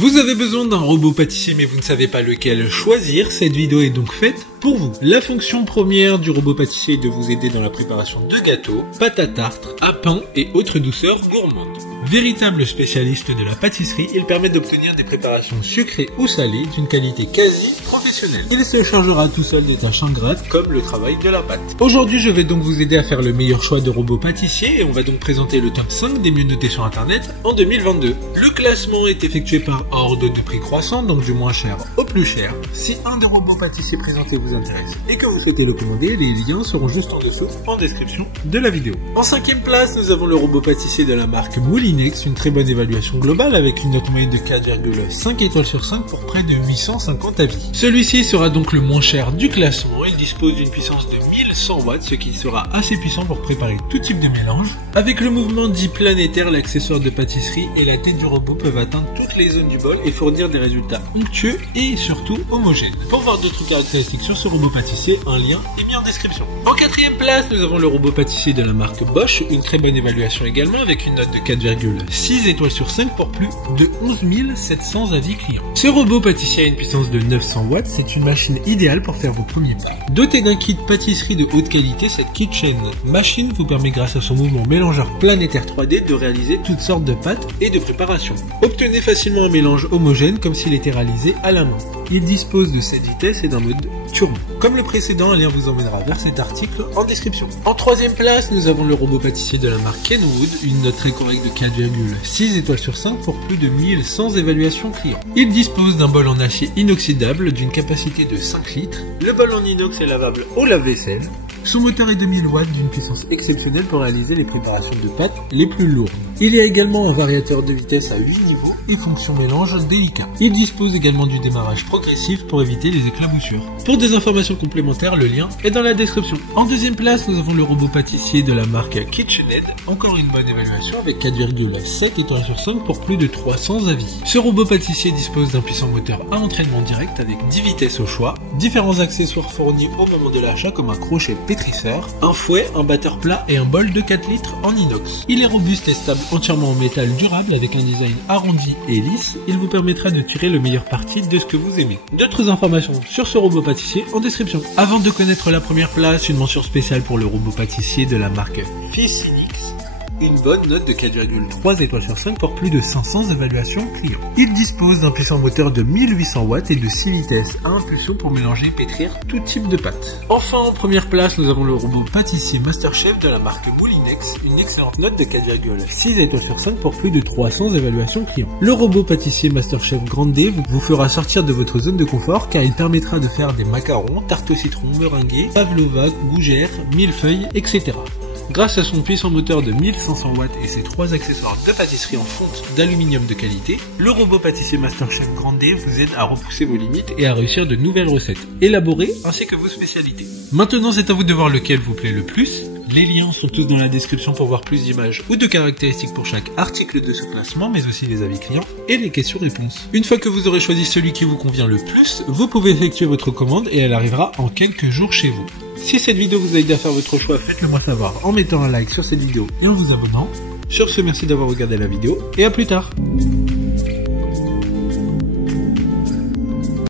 Vous avez besoin d'un robot pâtissier mais vous ne savez pas lequel choisir, cette vidéo est donc faite pour vous. La fonction première du robot pâtissier est de vous aider dans la préparation de gâteaux, pâtes à tartre, à pain et autres douceurs gourmandes. Véritable spécialiste de la pâtisserie, il permet d'obtenir des préparations sucrées ou salées d'une qualité quasi professionnelle. Il se chargera tout seul des tâches ingrates comme le travail de la pâte. Aujourd'hui, je vais donc vous aider à faire le meilleur choix de robot pâtissier et on va donc présenter le top 5 des mieux notés sur internet en 2022. Le classement est effectué par ordre de prix croissant, donc du moins cher au plus cher. Si un des robots pâtissiers présentés vous intéresse et que vous souhaitez le commander, les liens seront juste en dessous en description de la vidéo. En 5e place, nous avons le robot pâtissier de la marque Moulinex, une très bonne évaluation globale avec une note moyenne de 4,5 étoiles sur 5 pour près de 850 avis. Celui-ci sera donc le moins cher du classement. Il dispose d'une puissance de 1100 watts, ce qui sera assez puissant pour préparer tout type de mélange. Avec le mouvement dit planétaire, l'accessoire de pâtisserie et la tête du robot peuvent atteindre toutes les zones du bol et fournir des résultats onctueux et surtout homogènes. Pour voir d'autres caractéristiques sur ce robot pâtissier, un lien est mis en description. En 4e place, nous avons le robot pâtissier de la marque Bosch, une très bonne évaluation également avec une note de 4,6 étoiles sur 5 pour plus de 11 700 avis clients. Ce robot pâtissier a une puissance de 900 watts, c'est une machine idéale pour faire vos premiers plats. Doté d'un kit pâtisserie de haute qualité, cette kitchen machine vous permet grâce à son mouvement mélangeur planétaire 3D de réaliser toutes sortes de pâtes et de préparations. Obtenez facilement un mélange homogène comme s'il était réalisé à la main. Il dispose de 7 vitesses et d'un mode turbo. Comme le précédent, un lien vous emmènera vers cet article en description. En 3e place, nous avons le robot pâtissier de la marque Kenwood, une note très correcte de 4,6 étoiles sur 5 pour plus de 1100 évaluations clients. Il dispose d'un bol en acier inoxydable d'une capacité de 5 litres. Le bol en inox est lavable au lave-vaisselle. Son moteur est de 1000 watts d'une puissance exceptionnelle pour réaliser les préparations de pâtes les plus lourdes. Il y a également un variateur de vitesse à 8 niveaux et fonction mélange délicat. Il dispose également du démarrage progressif pour éviter les éclaboussures. Pour des informations complémentaires, le lien est dans la description. En 2e place, nous avons le robot pâtissier de la marque KitchenAid, encore une bonne évaluation avec 4,7 étoiles sur 5 pour plus de 300 avis. Ce robot pâtissier dispose d'un puissant moteur à entraînement direct avec 10 vitesses au choix, différents accessoires fournis au moment de l'achat comme un crochet pétrisseur, un fouet, un batteur plat et un bol de 4 litres en inox. Il est robuste et stable entièrement en métal durable avec un design arrondi et lisse. Il vous permettra de tirer le meilleur parti de ce que vous aimez. D'autres informations sur ce robot pâtissier en description. Avant de connaître la première place, une mention spéciale pour le robot pâtissier de la marque Ficinix. Une bonne note de 4,3 étoiles sur 5 pour plus de 500 évaluations clients. Il dispose d'un puissant moteur de 1800 watts et de 6 vitesses à impulsion pour mélanger et pétrir tout type de pâtes. Enfin, en première place, nous avons le robot pâtissier Masterchef de la marque Moulinex, une excellente note de 4,6 étoiles sur 5 pour plus de 300 évaluations clients. Le robot pâtissier Masterchef Grande vous fera sortir de votre zone de confort car il permettra de faire des macarons, tartes au citron, meringues, pavlova, gougères, millefeuilles, etc. Grâce à son puissant moteur de 1500 watts et ses 3 accessoires de pâtisserie en fonte d'aluminium de qualité, le robot pâtissier Masterchef Grande vous aide à repousser vos limites et à réussir de nouvelles recettes élaborées ainsi que vos spécialités. Maintenant, c'est à vous de voir lequel vous plaît le plus. Les liens sont tous dans la description pour voir plus d'images ou de caractéristiques pour chaque article de ce classement, mais aussi les avis clients et les questions-réponses. Une fois que vous aurez choisi celui qui vous convient le plus, vous pouvez effectuer votre commande et elle arrivera en quelques jours chez vous. Si cette vidéo vous a aidé à faire votre choix, faites-le moi savoir en mettant un like sur cette vidéo et en vous abonnant. Sur ce, merci d'avoir regardé la vidéo et à plus tard.